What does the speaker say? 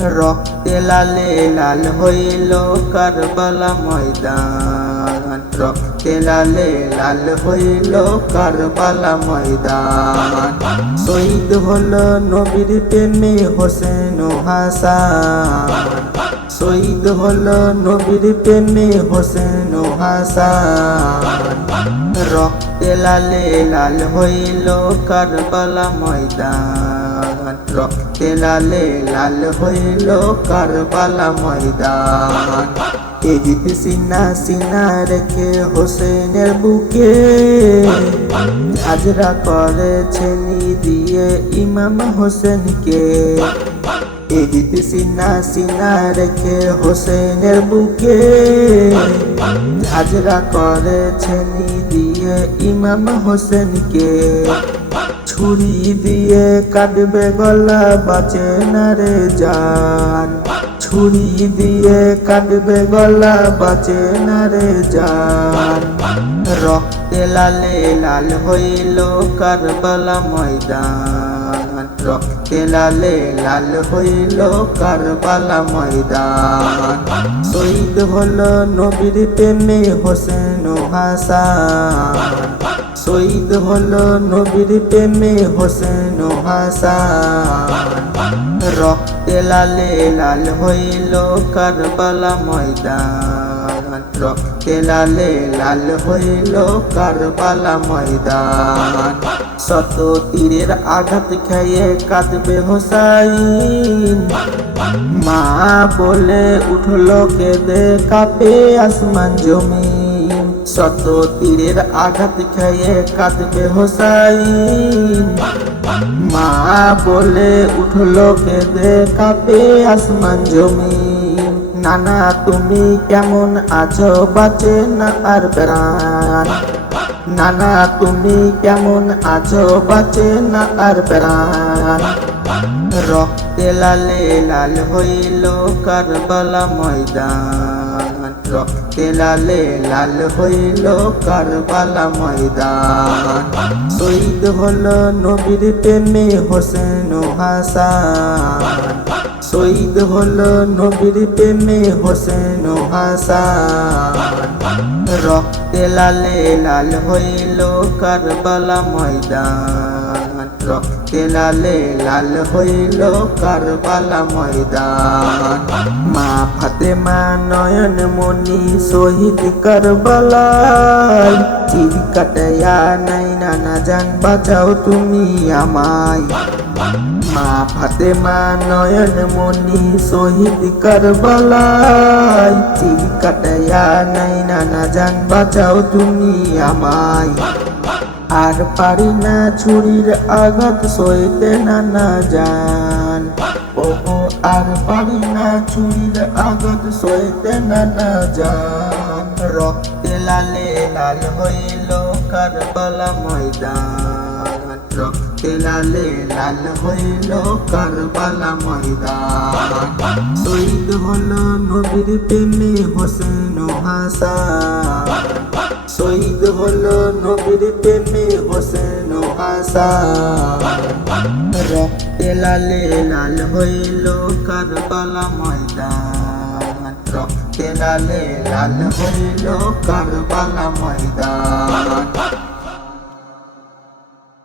রক্তে লালে লাল হইল কারবালা ময়দান, রক্তে লালে লাল হইল কারবালা ময়দান। শহীদ হলো নবীর প্রেমে হোসেন ও হাসান, শহীদ হলো নবীর প্রেমে হোসেন ও হাসান। রক্তে লালে লাল হইল কারবালা ময়দান, রক্তে লালে লাল হইল কারবালা ময়দান। এজিদ সিনা সিনা রেখে হোসেনের বুকে হাজরা করেছেন দিয়ে ইমাম হোসেনকে। এজিদ সিনা সিনা রেখে হোসেনের বুকে হাজরা করেছেন দিয়ে ইমাম হোসেনকে। ছুরি দিয়ে কাটবে গলা বাঁচে না রে জান, ছুরি দিয়ে কাটবে গলা বাঁচে না রে জান। রক্তে লালে লাল হইল কারবালা ময়দান, রক্তে লালে লাল হইল কারবালা ময়দান। শহীদ হলো নবীর প্রেমে হোসেন ও হাসান, শহীদ হলো নবীর প্রেমে হোসেন ও হাসান। রক্তে লালে লাল হইল কারবালা ময়দান, রক্তে লালে লাল হইল কারবালা ময়দান। শত তীরের আঘাত খেয়ে কাঁদবে হোসাইন, মা বলে উঠলো কেঁদে কাঁপে আসমান জমিন। শত তীরের আঘাত খেয়ে কাঁদবে হোসাইন, মা বলে উঠলো কেঁদে কাঁপে আসমান জমিন। নানা তুমি কেমন আছো বাঁচে না আর প্রাণ, নানা তুমি কেমন আছো বাঁচে না আর প্রাণ। রক্তে লালে লাল হইল কারবালা ময়দান, রক্তে লালে লাল হইল কারবালা ময়দান। শহীদ হলো নবীর প্রেমে হোসেন ও হাসান, শহীদ হলো নবীর প্রেমে হোসেন ও হাসান। রক্তে লালে লাল হইল কারবালা ময়দান, রক্তে লালে লাল হইল কারবালা ময়দান। মা ফাতেমা নয়ন মনি শহীদ কারবালায়, চির কাটাইয়া নাই নানা জান বাঁচাও তুমি আমায়। মা ফাতেমা নয়ন মনি শহীদ কারবালায়, চির কাটাইয়া নাই নানা জান বাঁচাও তুমি আমায়। আর পারি না ছুরির আঘাত সইতে নানা জান, ওগো আর পারি না ছুরির আঘাত সইতে নানা জান। রক্তে লালে লাল হইল কারবালা ময়দান, রক্তে লালে লাল হইল কারবালা ময়দান। শহীদ হলো নবীর প্রেমে হোসেন ও হাসান, শহীদ হলো নবীর প্রেমে হোসেন ও হাসান। রক্তে লালে লাল হইল কারবালা ময়দান, রক্তে লালে লাল হইল কারবালা ময়দান।